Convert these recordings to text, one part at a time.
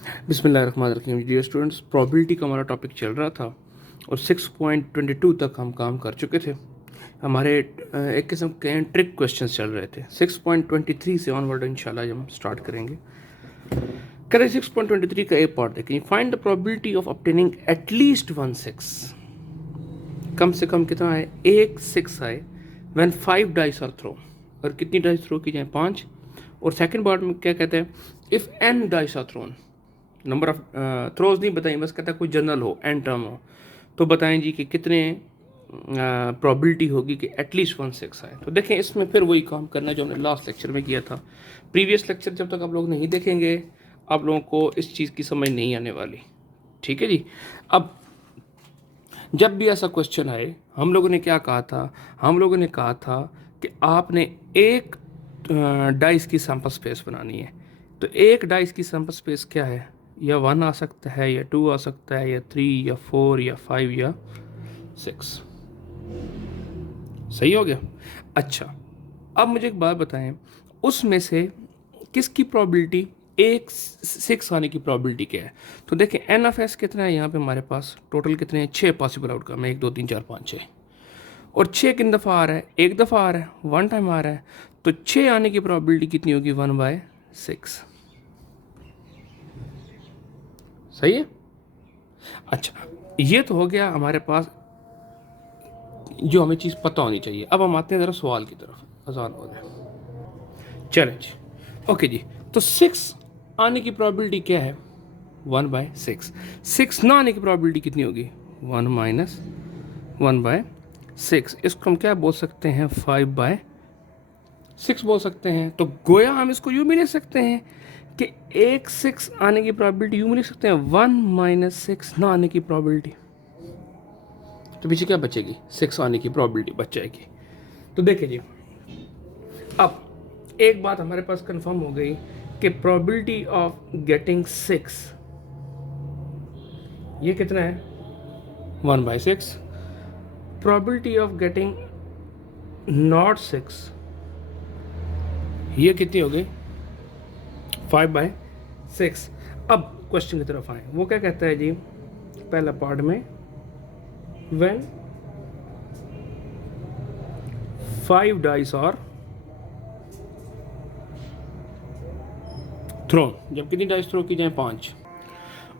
बिस्मिल्लाहिर्रहमानिर्रहीम। Dear students, probability का हमारा टॉपिक चल रहा था और 6.22 तक हम काम कर चुके थे। हमारे एक किस्म के ट्रिक क्वेश्चंस चल रहे थे। 6.23 से ऑनवर्ड इंशाल्लाह हम स्टार्ट करेंगे। करें 6.23 का एक पार्ट देखें। Find the probability of obtaining at least 1/6। कम से कम कितना है? एक 6 आए व्हेन 5 डाइस आर थ्रो। और कितनी डाइस थ्रो की जाए? 5। और सेकंड पार्ट में क्या कहते हैं? If n dice are thrown. Number of throws नहीं बताएं, बस कहता है कोई जनरल हो, एन टर्म हो, तो बताएं जी कि कितने प्रोबेबिलिटी होगी कि एटलीस्ट 1/6 आए। तो देखें, इसमें फिर वही काम करना है जो हमने लास्ट लेक्चर में किया था। प्रीवियस लेक्चर जब तक आप लोग नहीं देखेंगे, आप लोगों को इस चीज़ की समझ नहीं आने वाली। ठीक है जी। अब जब भी ऐसा क्वेश्चन आए, हम लोगों ने क्या कहा था? हम लोगों ने कहा था कि आपने एक डाइस की सैंपल स्पेस बनानी है। तो एक डाइस की सैंपल स्पेस क्या है? या 1 आ सकता है, या 2 आ सकता है, या 3, या 4, या 5, या 6। सही हो गया? अच्छा, अब मुझे एक बात बताएं, उसमें से किसकी प्रोबेबिलिटी, एक 6 आने की प्रोबेबिलिटी क्या है? तो देखें, एन ऑफ एस कितना है यहाँ पे हमारे पास? टोटल कितने हैं? 6 पॉसिबल आउटकम है। 1 2 3 4 5 6। और 6 किन दफ़ा आ रहा है? एक दफ़ा आ रहा है, 1 टाइम आ रहा है। तो 6 आने की प्रोबेबिलिटी कितनी होगी? 1/6। सही है? अच्छा, ये तो हो गया हमारे पास जो हमें चीज़ पता होनी चाहिए। अब हम आते हैं ज़रा सवाल की तरफ। आसान हो गया। चैलेंज। ओके जी। तो 6 आने की प्रोबेबिलिटी क्या है? 1/6। 6 ना आने की प्रोबेबिलिटी कितनी होगी? 1 माइनस 1/6। इसको हम क्या बोल सकते हैं? 5/6 बोल सकते हैं। तो गोया हम इसको यूँ भी लिख सकते हैं कि एक 6 आने की प्रोबेबिलिटी यूँ भी लिख सकते हैं 1 - 6 ना आने की प्रोबेबिलिटी। तो पीछे क्या बचेगी? 6 आने की प्रोबेबिलिटी बच जाएगी। तो देखिए जी, अब एक बात हमारे पास कंफर्म हो गई कि प्रोबेबिलिटी ऑफ गेटिंग 6 ये कितना है? 1/6। प्रोबेबिलिटी ऑफ गेटिंग नॉट 6 ये कितनी हो गई? 5/6। अब क्वेश्चन की तरफ आए। वो क्या कहता है जी, पहला पार्ट में, व्हेन 5 डाइस आर थ्रोन। जब कितनी डाइस थ्रो की जाए? 5।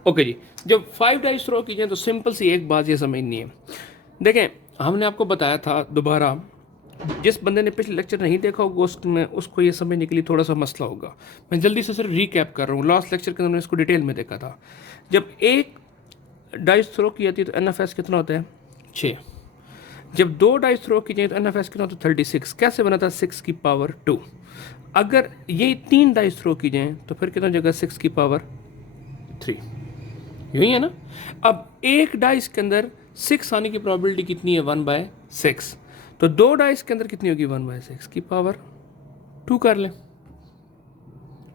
ओके जी। जब 5 डाइस थ्रो की जाए तो सिंपल सी एक बात ये समझनी है। देखें, हमने आपको बताया था दोबारा, जिस बंदे ने पिछले लेक्चर नहीं देखा होगा उसमें उसको ये समझने के लिए थोड़ा सा मसला होगा। मैं जल्दी से सिर्फ रिकैप कर रहा हूँ। लास्ट लेक्चर के अंदर हमने इसको डिटेल में देखा था। जब एक डाइस थ्रो की जाती है तो एन एफ एस कितना होता है? 6। जब 2 डाइस थ्रो की जाए तो एन एफ एस कितना होता है? 36। कैसे बना था? 6 की पावर 2। अगर ये 3 डाइस थ्रो की जाए तो फिर कितना जगह? 6 की पावर 3। यही है ना? अब एक डाइस के अंदर 6 आने की प्रोबेबिलिटी कितनी है? 1/6। तो 2 डाइस के अंदर कितनी होगी? 1/6 की पावर 2 कर लें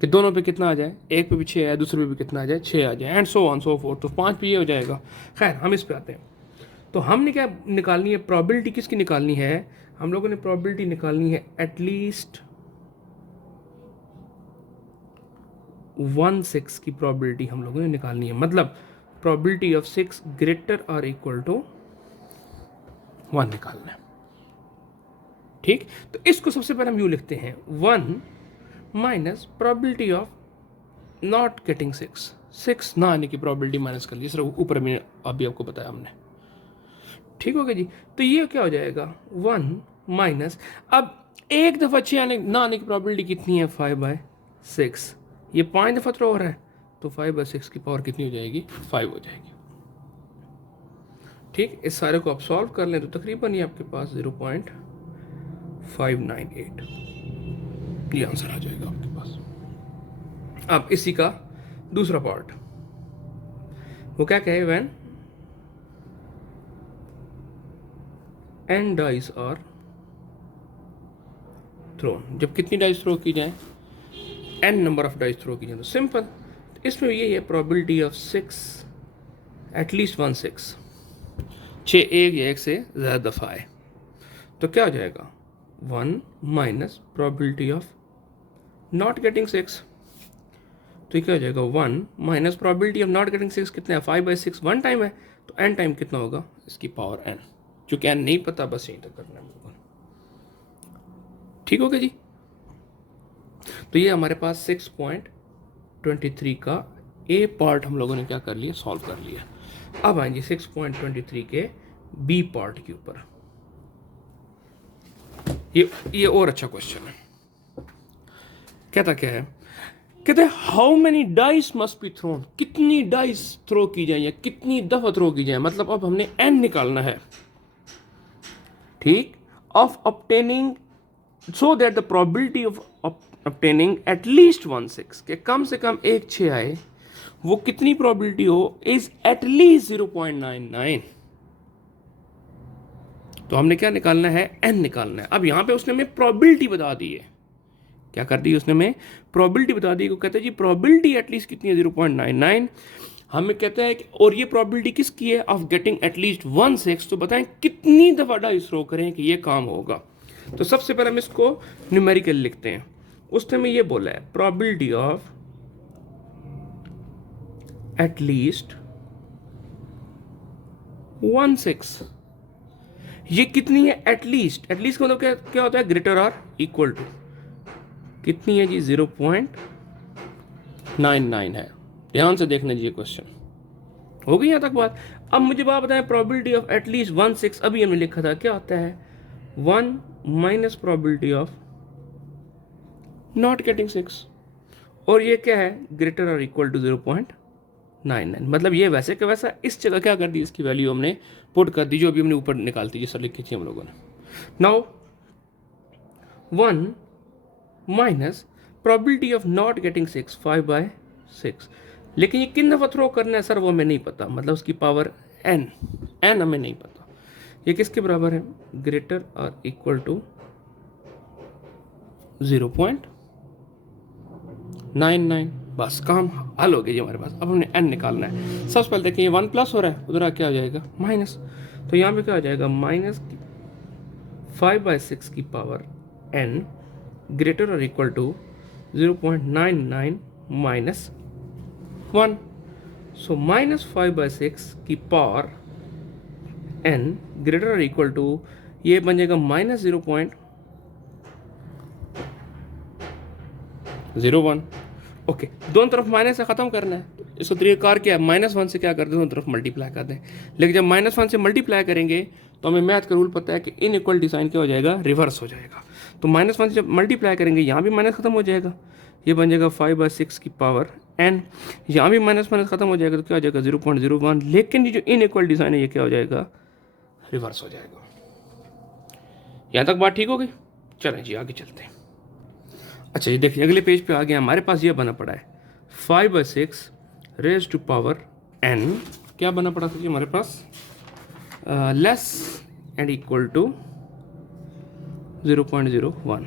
कि दोनों पे कितना आ जाए। एक पे भी 6 आए, दूसरे पे भी कितना आ जाए? 6 आ जाए, and so on so fourth. तो 5 पे ये हो जाएगा। खैर, हम इस पे आते हैं। तो हमने क्या निकालनी है? प्रोबेबिलिटी किसकी निकालनी है? हम लोगों ने प्रोबेबिलिटी निकालनी है एटलीस्ट 1/6 की प्रोबेबिलिटी हम लोगों ने निकालनी है। मतलब प्रोबेबिलिटी ऑफ 6 ग्रेटर और इक्वल टू 1 निकालना है। ठीक, तो इसको सबसे पहले हम यूँ लिखते हैं, 1 minus probability of not getting 6 ना आने की प्रोबेबिलिटी माइनस कर ली। सिर्फ ऊपर में अभी आपको बताया हमने। ठीक हो गया जी। तो ये क्या हो जाएगा? 1 माइनस, अब एक दफ़ा 6 आने ना आने की प्रोबेबिलिटी कितनी है? 5/6। ये 5 दफ़ा थ्रो हो रहा है, तो 5/6 की पावर कितनी हो जाएगी? 5 हो जाएगी। ठीक, इस सारे को आप सॉल्व कर लें तो तकरीबन ये आपके पास 0.598 ये आंसर आ जाएगा आपके पास। अब इसी का दूसरा पार्ट, वो क्या कहे? When n dice are thrown. जब कितनी डाइस थ्रो की जाए? n number of dice throw की जाए। तो सिंपल, इसमें ये है प्रोबेबिलिटी ऑफ 6 एटलीस्ट 1/6। 6 एक या एक से ज़्यादा दफ़ा आए तो क्या हो जाएगा? 1 minus probability of not getting 6। तो ये क्या हो जाएगा 1 minus probability of not getting 6 कितना है 5/6 1 टाइम है, तो n टाइम कितना होगा इसकी पावर n, क्योंकि n नहीं पता बस यहीं तक करना है बिल्कुल। ठीक हो गया जी। तो ये हमारे पास 6.23 का ए पार्ट हम लोगों ने क्या कर लिया, सॉल्व कर लिया। अब आएंगे 6.23 के बी पार्ट के ऊपर। ये और अच्छा क्वेश्चन है। कहता क्या है, कहते हैं how many dice must be thrown, कितनी डाइस थ्रो की जाए या कितनी दफा थ्रो की जाए, मतलब अब हमने एन निकालना है, ठीक, of obtaining so that the probability of obtaining at least 1/6, के कम से कम 1/6 आए, वो कितनी प्रोबेबिलिटी हो, इज एटलीस्ट 0.99। तो हमने क्या निकालना है, एन निकालना है। अब यहां पे उसने हमें प्रोबेबिलिटी बता दी है, क्या कर दी उसने हमें, प्रोबेबिलिटी बता दी। को कहते हैं जी प्रोबेबिलिटी एटलीस्ट कितनी है 0.99, हमें कहता है कि और ये प्रोबेबिलिटी किसकी है, ऑफ गेटिंग एटलीस्ट 1/6। तो बताएं कितनी दफा डाइस थ्रो करें कि ये काम होगा। तो सबसे पहले हम इसको न्यूमेरिकल लिखते हैं। उसने हमें ये बोला है प्रोबेबिलिटी ऑफ एटलीस्ट 1/6, ये कितनी है एटलीस्ट, एटलीस्ट का मतलब क्या क्या होता है, ग्रेटर और इक्वल टू, कितनी है जी 0.99 है। ध्यान से देखना जी, क्वेश्चन हो गई यहां तक बात। अब मुझे बात बताएं प्रोबेबिलिटी ऑफ एटलीस्ट 1/6, अभी हमने लिखा था क्या होता है 1 minus probability of not getting 6, और ये क्या है ग्रेटर और इक्वल टू 0.99, मतलब ये वैसे का वैसा इस जगह क्या कर दी, इसकी वैल्यू हमने पुट कर दी जो अभी हमने ऊपर निकालती जैसा लिखी थी हम लोगों ने। Now 1 minus probability of not getting 6 5/6, लेकिन ये किन दफा थ्रो करना है सर वो हमें नहीं पता, मतलब उसकी पावर n हमें नहीं पता। ये किसके बराबर है, ग्रेटर और इक्वल टू 0.99, बस काम हल हो गया जी हमारे पास। अब हमने n निकालना है। सबसे पहले देखिए ये 1 प्लस हो रहा है, उधर क्या हो जाएगा माइनस, तो यहाँ पे क्या हो जाएगा माइनस 5/6 की पावर n ग्रेटर और इक्वल टू 0.99 माइनस 1, सो माइनस 5/6 की पावर n ग्रेटर और इक्वल टू, ये बन जाएगा माइनस 0.01। ओके, दोनों तरफ माइनस से खत्म करना है, तो इसको तरीकाकार क्या है, -1 से क्या कर दें, दोनों तरफ मल्टीप्लाई कर दें। लेकिन जब -1 से मल्टीप्लाई करेंगे तो हमें मैथ का रूल पता है कि इनइक्वलिटी साइन क्या हो जाएगा, रिवर्स हो जाएगा। तो -1 से जब मल्टीप्लाई करेंगे यहाँ भी माइनस खत्म हो जाएगा, ये बन जाएगा 5/6 की पावर n, यहाँ भी माइनस खत्म हो जाएगा, तो क्या हो जाएगा 0.01। लेकिन ये जो इनइक्वलिटी साइन है ये क्या हो जाएगा, रिवर्स हो जाएगा। यहाँ तक बात ठीक हो गई। चलें जी आगे चलते हैं। अच्छा ये देखिए अगले पेज पे आ गया, हमारे पास ये बना पड़ा है 5/6 रेज टू पावर n, क्या बना पड़ा था जी हमारे पास, less and equal to 0.01।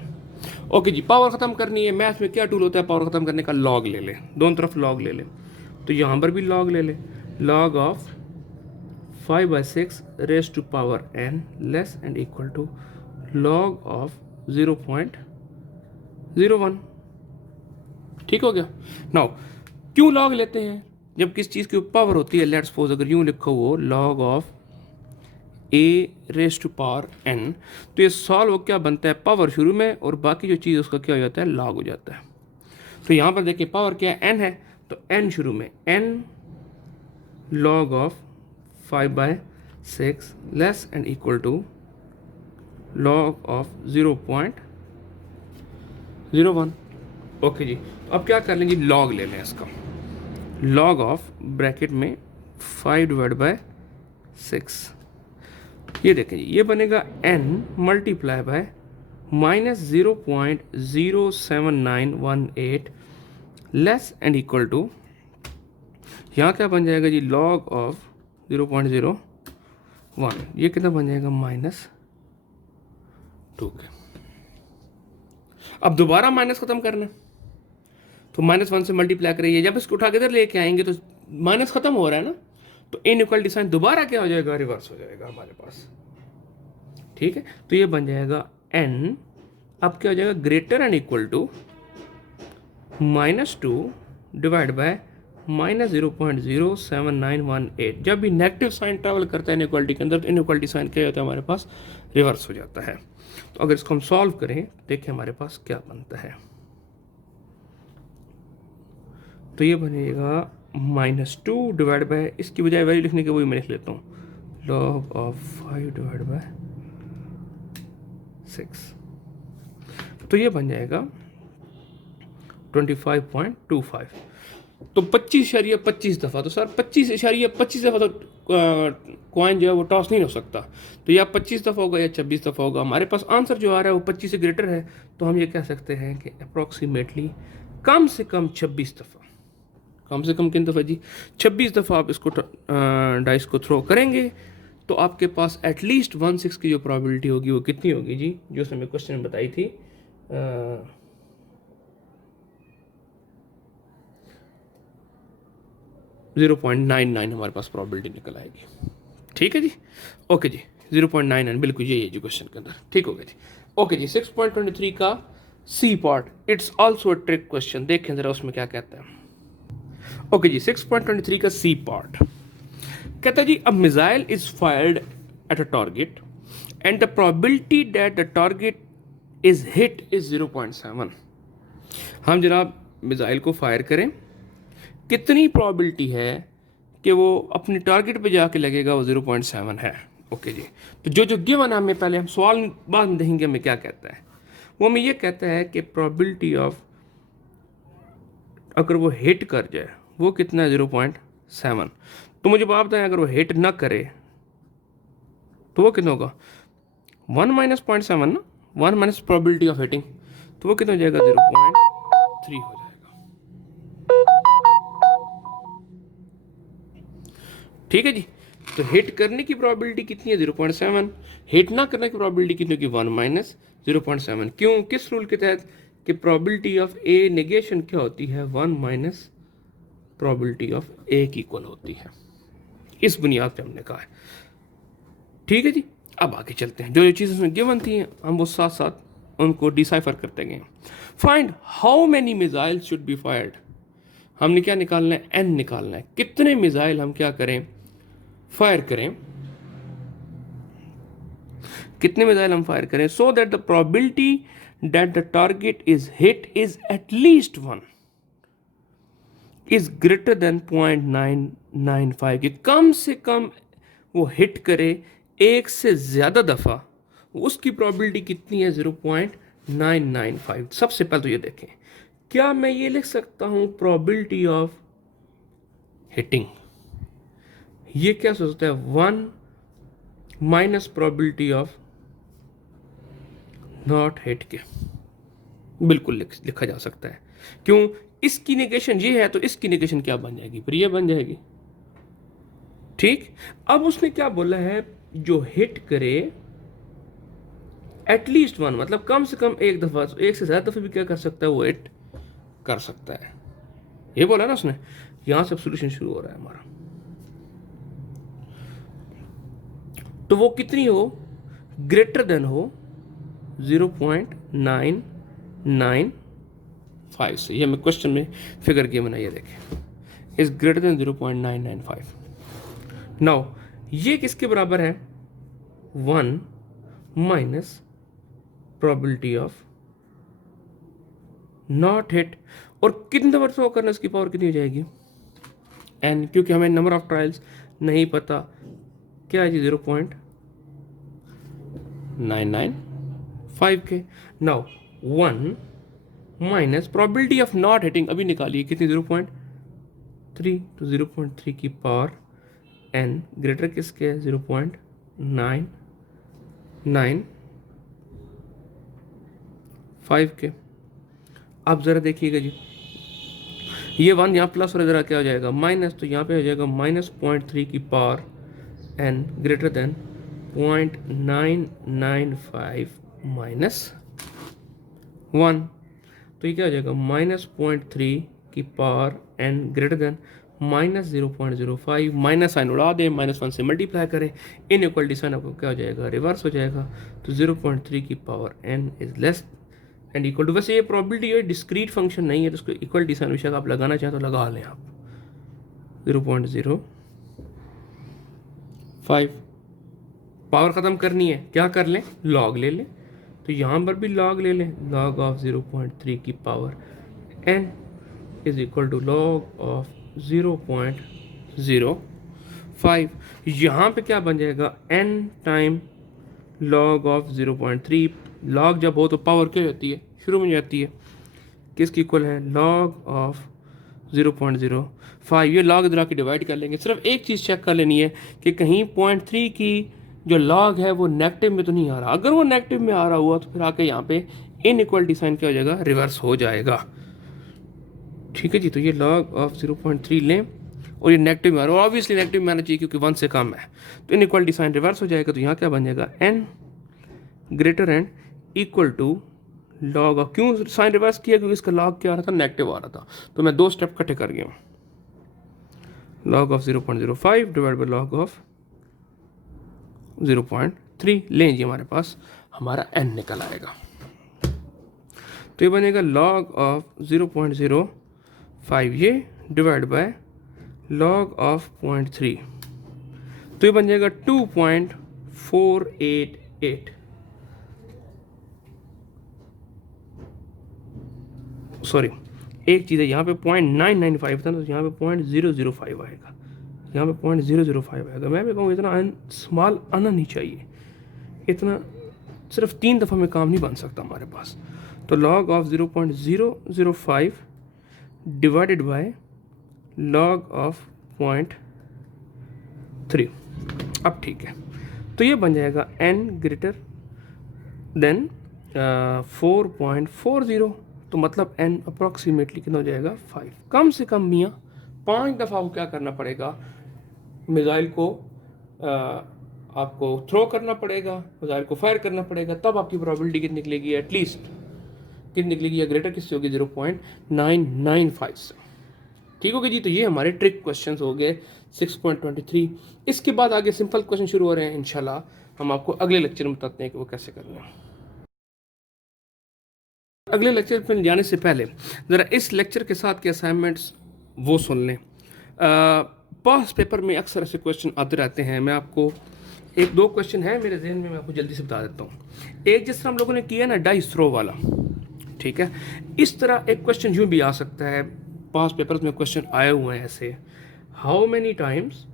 Okay जी, पावर ख़त्म करनी है, मैथ में क्या टूल होता है पावर ख़त्म करने का, लॉग ले ले, दोनों तरफ लॉग ले ले। तो यहाँ पर भी लॉग ले ले, log of 5/6 raise to power n less and equal to log of 0.01। ठीक हो गया। नाउ क्यों लॉग लेते हैं, जब किस चीज़ की पावर होती है, लेट्स सपोज अगर यूँ लिखो हो log of a raise to power n, तो ये सॉल्व हो क्या बनता है, पावर शुरू में और बाकी जो चीज़ उसका क्या हो जाता है, लॉग हो जाता है। तो यहाँ पर देखिए पावर क्या है, n है, तो n शुरू में n log of 5/6 less and equal to log of 0.01। Okay जी, अब क्या कर लें जी, लॉग ले लें इसका, लॉग ऑफ ब्रैकेट में 5/6, ये देखें जी ये बनेगा n multiply by -0.07918 less and equal to, यहाँ क्या बन जाएगा जी, लॉग ऑफ 0.01, ये कितना बन जाएगा -2 के। अब दोबारा माइनस खत्म करना, तो -1 से मल्टीप्लाई करिए, जब इसको उठा के इधर लेके आएंगे तो माइनस खत्म हो रहा है ना, तो इनइक्वलिटी साइन दोबारा क्या हो जाएगा, रिवर्स हो जाएगा हमारे पास। ठीक है, तो ये बन जाएगा n, अब क्या हो जाएगा greater and equal to -2 divide by -0.07918। जब भी नेगेटिव साइन ट्रैवल करता है इनइक्वालिटी के अंदर तो इनइक्वालिटी साइन क्या होता है हमारे पास, रिवर्स हो जाता है। तो अगर इसको हम सॉल्व करें देखें हमारे पास क्या बनता है। तो ये बनेगा -2 डिवाइड बाय, इसकी बजाय वैल्यू लिखने के वही मैं लिख लेता हूँ, log ऑफ 5 डिवाइड बाय 6। तो ये बन जाएगा 25.25। तो 25 दफ़ा, तो सर 25 दफ़ा तो कॉइन जो है वो टॉस नहीं हो सकता। तो या 25 दफ़ा होगा या 26 दफ़ा होगा। हमारे पास आंसर जो आ रहा है वो 25 से ग्रेटर है, तो हम ये कह सकते हैं कि अप्रॉक्सीमेटली कम से कम 26 दफ़ा, कम से कम किन दफ़ा जी, 26 दफ़ा आप इसको डाइस को थ्रो करेंगे तो आपके पास एटलीस्ट 1/6 की जो प्रोबेबिलिटी होगी वो कितनी होगी जी, जो उसने क्वेश्चन में बताई थी 0.99 हमारे पास प्रोबेबिलिटी निकल आएगी। ठीक है जी, ओके जी, 0.99 बिल्कुल यही है जी क्वेश्चन के अंदर। ठीक हो गया जी, ओके जी। 6.23 का C part, it's also a trick question, देखें जरा उसमें क्या कहता है। ओके जी, 6.23 का सी पार्ट कहता है जी, a missile is fired at a target and the probability that the target is hit is 0.7। हम जनाब मिसाइल को फायर करें, कितनी प्रोबेबिलिटी है कि वो अपने टारगेट पे जाके लगेगा, वो 0.7 है। ओके जी, तो जो गिवन है हमें, पहले हम सवाल बाद में देखेंगे हमें क्या कहता है। वो हमें ये कहता है कि प्रोबेबिलिटी ऑफ अगर वो हिट कर जाए वो कितना है, 0.7। तो मुझे आप बताएं अगर वो हिट ना करे तो वो कितना होगा, 1 माइनस 0.7 ना, 1 माइनस प्रोबेबिलिटी ऑफ हिटिंग, तो वो कितना हो जाएगा, 0.3 हो जाएगा। ठीक है जी, तो हिट करने की प्रोबेबिलिटी कितनी है, 0.7। हिट ना करने की प्रोबेबिलिटी कितनी होगी, 1 माइनस 0.7। क्यों, किस रूल के तहत, कि प्रोबेबिलिटी ऑफ ए नेगेशन क्या होती है, 1 माइनस प्रोबेबिलिटी ऑफ ए की इक्वल होती है। इस बुनियाद पे हमने कहा है। ठीक है जी, अब आगे चलते हैं। जो जो चीज़ें उसमें गिवन थी हम वो साथ साथ उनको डिसाइफर करते गए। Find how many missile should be fired, हमने क्या निकालना है, एन निकालना है, कितने मिसाइल हम क्या करें, फायर करें, कितने मिसाइल हम फायर करें, so that the probability that the target is hit is at least 1 is greater than 0.995, कि कम से कम वो हिट करे एक से ज्यादा दफा, उसकी प्रोबेबिलिटी कितनी है, 0.995। सबसे पहले तो ये देखें, क्या मैं ये लिख सकता हूं प्रोबेबिलिटी ऑफ हिटिंग, ये क्या सोचता है, 1 minus probability of not hit के, बिल्कुल लिखा जा सकता है। क्यों, इसकी नेगेशन ये है तो इसकी नेगेशन क्या बन जाएगी, फिर ये बन जाएगी। ठीक, अब उसने क्या बोला है, जो हिट करे एटलीस्ट 1, मतलब कम से कम एक दफा, एक से ज्यादा दफे भी क्या कर सकता है, वो हिट कर सकता है, ये बोला ना उसने। यहां से सोल्यूशन शुरू हो रहा है हमारा। तो वो कितनी हो, ग्रेटर देन हो 0.995 से, ये मैं क्वेश्चन में फिगर किया मैंने, ये देखें, इज ग्रेटर देन 0.995। नाउ ये किसके बराबर है, 1 minus probability of not hit, और कितने दफा थ्रो करना, इसकी पावर कितनी हो जाएगी, एन, क्योंकि हमें नंबर ऑफ ट्रायल्स नहीं पता, क्या है जी, 0.995 के। Now 1 minus probability of not hitting अभी निकालिए, कितनी, 0.3, तो 0.3 की पावर एन ग्रेटर किसके है, 0.995 के। अब जरा देखिएगा जी, ये 1 यहाँ प्लस और इधर क्या हो जाएगा, माइनस, तो यहाँ पे हो जाएगा -0.3 की power n greater than 0.995 minus 1, तो ये क्या हो जाएगा, -0.3 की power n greater than -0.05, minus sign उड़ा दें, -1 से मल्टीप्लाई करें, इन इक्वलिटी साइन आपको क्या हो जाएगा, रिवर्स हो जाएगा। तो 0.3 की power n is less and equal to, वैसे ये प्रोबेबिलिटी है डिस्क्रीट फंक्शन नहीं है तो उसको इक्वलिटी साइन बेशक आप लगाना चाहें तो लगा लें आप। 0.05 पावर ख़त्म करनी है, क्या कर लें, लॉग ले लें, तो यहाँ पर भी लॉग ले लें, लॉग ऑफ 0.3 की power n is equal to log of 0.05। यहाँ पे क्या बन जाएगा, n time log of 0.3। Log जब हो तो पावर क्या होती है, शुरू में जाती है, किसकी इक्वल है, लॉग ऑफ 0.05। ये लॉग इधर आके डिवाइड कर लेंगे। सिर्फ एक चीज़ चेक कर लेनी है कि कहीं 0.3 की जो लॉग है वो नेगेटिव में तो नहीं आ रहा। अगर वो नेगेटिव में आ रहा हुआ तो फिर आके यहाँ पे इनइक्वलिटी साइन क्या हो जाएगा, रिवर्स हो जाएगा। ठीक है जी, तो ये log ऑफ 0.3 लें और ये नेगेटिव में आ रहा है, ऑब्वियसली नेगेटिव में आना चाहिए क्योंकि 1 से कम है, तो इनइक्वलिटी साइन रिवर्स हो जाएगा। तो यहाँ क्या बन जाएगा, n greater and equal to log of, क्यों साइन रिवर्स किया, क्योंकि इसका लॉग क्या आ रहा था, नेगेटिव आ रहा था, तो मैं 2 स्टेप इकट्ठे कर गया हूँ। Log of 0.05 divide by log of 0.3 लें जी, हमारे पास हमारा n निकल आएगा। तो ये बनेगा लॉग ऑफ 0.05 ये डिवाइड बाय लॉग ऑफ 0.3, तो ये बन जाएगा 2.488। सॉरी, एक चीज़ है, यहाँ पे 0.995 था, तो यहाँ पे 0.005 आएगा, यहाँ पे 0.005 आएगा। मैं भी कहूँ इतना स्मॉल आना नहीं चाहिए, इतना सिर्फ 3 दफ़ा में काम नहीं बन सकता हमारे पास। तो log of 0.005 divided by log of 0.3। अब ठीक है, तो ये बन जाएगा n ग्रेटर देन 4.40, तो मतलब n अप्रॉक्सीमेटली कितना हो जाएगा, 5। कम से कम मियाँ 5 दफ़ा को क्या करना पड़ेगा, मिसाइल को आपको थ्रो करना पड़ेगा, मिसाइल को फायर करना पड़ेगा, तब आपकी प्रोबेबिलिटी कितनी निकलेगी, एटलीस्ट कितनी निकलेगी, या ग्रेटर किससे होगी, 0.995 से। ठीक हो गया जी, तो ये हमारे ट्रिक क्वेश्चंस हो गए 6.23। इसके बाद आगे सिंपल क्वेश्चन शुरू हो रहे हैं, इंशाल्लाह हम आपको अगले लेक्चर में बताते हैं कि वो कैसे करना है। अगले लेक्चर पर जाने से पहले ज़रा इस लेक्चर के साथ के असाइनमेंट्स वो सुन लें। पास पेपर में अक्सर ऐसे क्वेश्चन आते रहते हैं। मैं आपको 1-2 क्वेश्चन है मेरे जहन में, मैं आपको जल्दी से बता देता हूँ। एक जिस तरह हम लोगों ने किया ना डाइस थ्रो वाला, ठीक है, इस तरह एक क्वेश्चन यूँ भी आ सकता है, पास पेपर्स में क्वेश्चन आए हुए हैं ऐसे, how many times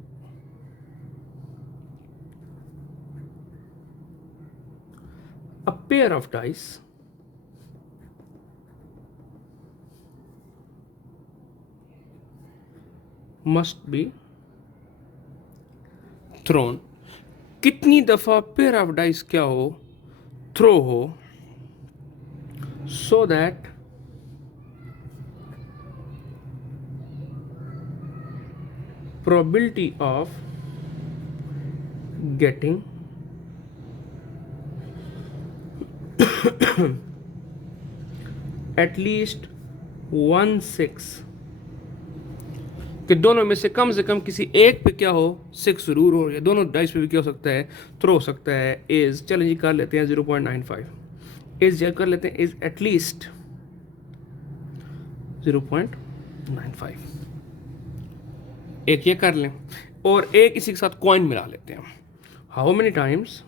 a pair of dice must be thrown, कितनी दफ़ा पेयर ऑफ डाइस क्या हो, थ्रो हो, so that probability of getting at least 1/6, कि दोनों में से कम किसी एक पे क्या हो, 6 जरूर हो, या दोनों डाइस पे भी क्या हो सकता है, थ्रो हो सकता है, इज, चलें जी कर लेते हैं 0.95, इज या कर लेते हैं इज एटलीस्ट 0.95, एक ये कर लें, और एक इसी के साथ कॉइन मिला लेते हैं। How many times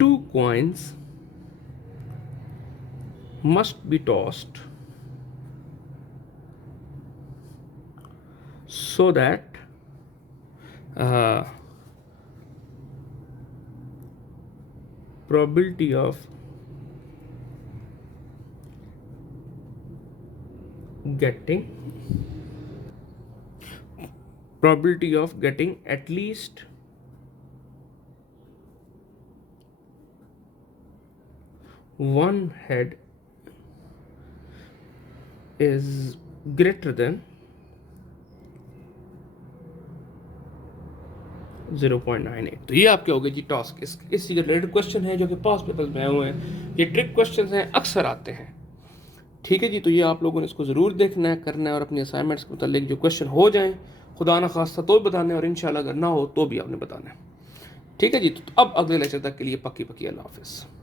two coins must be tossed so that probability of getting at least one head is greater than 0.98। तो ये आपके हो गए जी टास्क। इससे रिलेटेड क्वेश्चन है जो कि पास पेपर्स में आए हुए हैं, ये ट्रिक क्वेश्चन हैं, अक्सर आते हैं। ठीक है जी, तो ये आप लोगों ने इसको ज़रूर देखना है, करना है, और अपनी असाइनमेंट्स के मुतालिक जो क्वेश्चन हो जाएं खुदा ना खास्ता तो भी बताना है, और इंशाल्लाह अगर ना हो तो भी आपने बताना है। ठीक है जी, तो अब अगले लेक्चर तक के लिए पक्की पक्की अल्लाह हाफिज़।